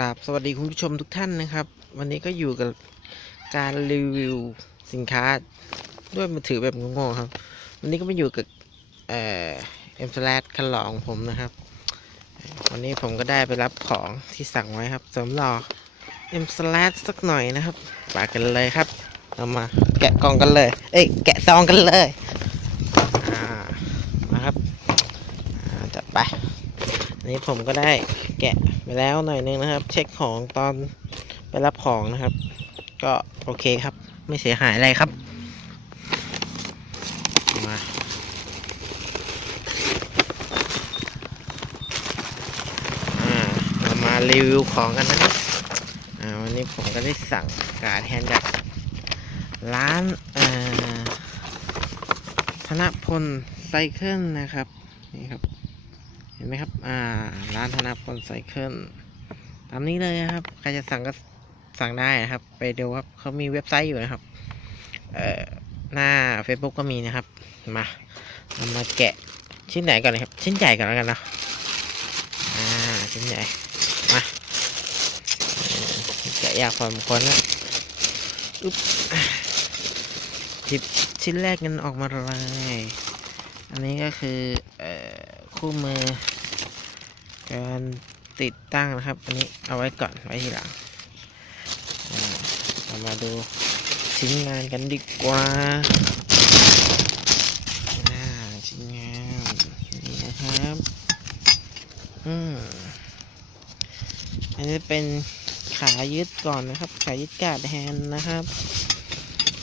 ราบสวัสดีคุณผู้ชมทุกท่านนะครับ วันนี้ก็อยู่กับการรีวิวสินค้าด้วยมือถือแบบงงๆครับ วันนี้ก็มาอยู่กับเอ่อเอ็มสแลคันหลองผมนะครับ วันนี้ผมก็ได้ไปรับของที่สั่งไว้ครับสริมหล่อเอ็มสแลสักหน่อยนะครับไปกันเลยครับเรามาแกะกล่องกันเลย เอ้ยแกะซองกันเลยมาครับอ่าจัดไปอันนี้ผมก็ได้ ไปแล้วหน่อยนึงนะครับ เช็คของตอนไปรับของนะครับ ก็โอเคครับ ไม่เสียหายอะไรครับมาอาเรามารีวิวของกันนะครับวันนี้ผมก็ได้สั่งการแทนจากร้านธนพลไซเคิลนะครับ นี่ครับ ห็นไหมครับ อ่า ร้านธนาพลไซเคิลตามนี้เลยนะครับ ใครจะสั่งก็สั่งได้นะครับ ไปดูครับเขามีเว็บไซต์อยู่นะครับ เอ่อ หน้า Facebook ก็มีนะครับ มาเรามาแกะชิ้นไหนก่อนเลยครับ ชิ้นใหญ่ก่อนแล้วกันนะอ่า ชิ้นใหญ่ มาแกะยากพอสมควรนะอุ๊บหยิบชิ้นแรกกันออกมาเลย อันนี้ก็คือ เอ่อ คู่มือ การติดตั้งนะครับ อันนี้เอาไว้ก่อนไว้ทีหลังเรามาดูชิ้นงานกันดีกว่าชิ้นงานนี่นะครับอืมอันนี้เป็นขายึดก่อนนะครับ ขายึดกาดแฮนนะครับ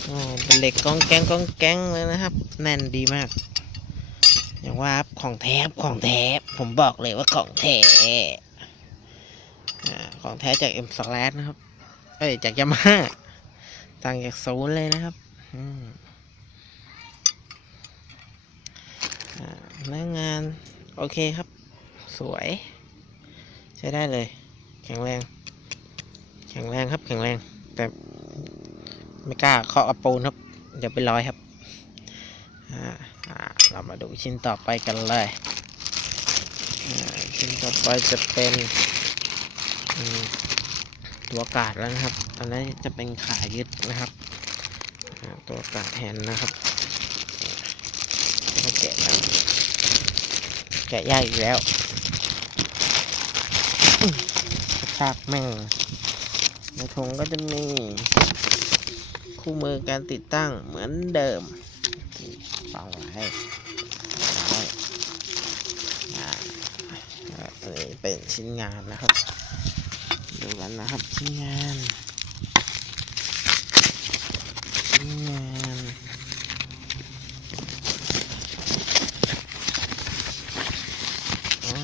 อ๋อเป็นเหล็กกองแกงกองแกงเลยนะครับ แน่นดีมาก อย่างว่าครับของแท้ครับของแท้ ผมบอกเลยว่าของแท้ของแท้จากเอ็มสแลนะครับ เอ้ย จากยามาฮ่าสั่งจากศูนย์เลยนะครับหน้างาน โอเคครับ สวย ใช้ได้เลย แข็งแรง แข็งแรงครับ แข็งแรง แต่ไม่กล้าเคาะกระปูนครับ เดี๋ยวไปร้อยครับ อ่า เรามาดูชิ้นต่อไปกันเลยชิ้นต่อไปจะเป็นตัวกาดแล้วนะครับ ตอนนี้จะเป็นขายึดนะครับ ตัวกาดแฮนนะครับมาแกะกันแกะยากอีกแล้วกระชากแม่งในถุงก็จะมีคู่มือการติดตั้งเหมือนเดิม ฟังไว้ไว้อ่าให้เป็นชิ้นงานนะครับ ดูกันนะครับชิ้นงานชิ้นงานอ่า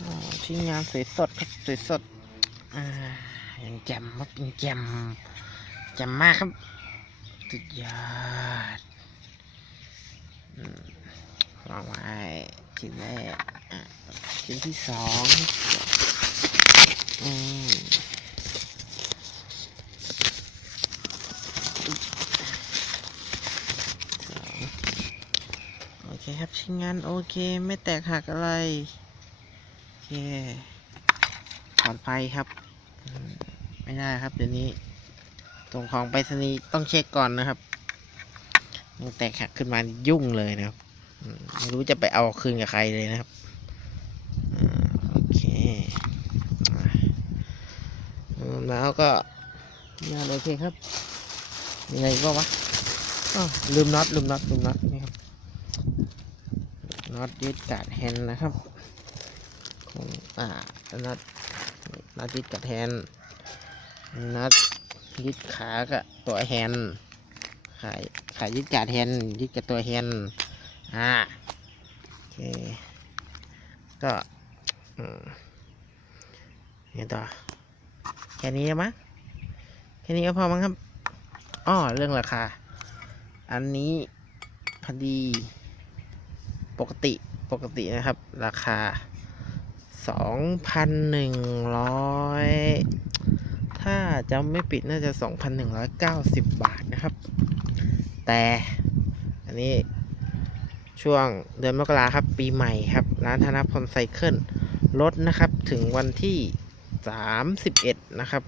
อ่าชิ้นงานสวยสดครับสวยสดอ่ายังแจ่มครับยังแจ่มแจ่มมากครับ สุดยอดอืมวางไว้ชิ้นแรกชิ้นที่สองอืมโอเคครับชิ้นงานโอเคไม่แตกหักอะไร โอเคปลอดภัยครับ ไม่ได้ครับเดี๋ยวนี้ ส่งของไปรษณีย์ต้องเช็คก่อนนะครับมันแตกหักขึ้นมายุ่งเลยนะครับไม่รู้จะไปเอาคืนกับใครเลยนะครับอโอเคแล้วก็งานโอเคครับยังไงก็วะลืมน็อตลืมน็อตลืมน็อตนี่ครับน็อตยึดกาดแฮนนะครับของอ่าน็อตน็อตยึดกาดแฮนน็อต ยึดขากับตัวแฮนขาขายึดกาดแฮนยึดกับตัวแฮนอ่าโอเคก็เนี่ยต่อแค่นี้มั้งแค่นี้ก็พอมั้งครับอ้อเรื่องราคา อันนี้พอดีปกติปกตินะครับ ราคาสองพันหนึ่งร้อย ถ้าจำไม่ผิดน่าจะ 2,190 บาทนะครับ แต่อันนี้ช่วงเดือนมกราครับ ปีใหม่ครับ ร้านธนพลไซเคิลลดนะครับถึงวันที่ 31 นะครับ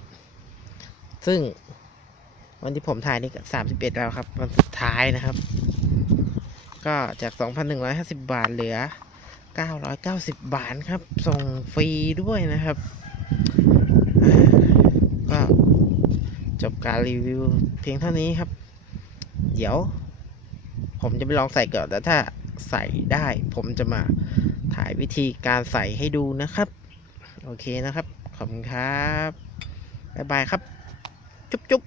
ซึ่งวันที่ผมถ่ายนี่ก็31 แล้วครับ วันสุดท้ายนะครับ ก็จาก 2,150 บาทเหลือ 990 บาทครับ ส่งฟรีด้วยนะครับ ก็จบการรีวิวเพียงเท่านี้ครับ เดี๋ยว ผมจะไปลองใส่ก่อนแล้วถ้าใส่ได้ ผมจะมาถ่ายวิธีการใส่ให้ดูนะครับ โอเคนะครับ ขอบคุณครับ บ๊ายบายครับ จุ๊บจุ๊บ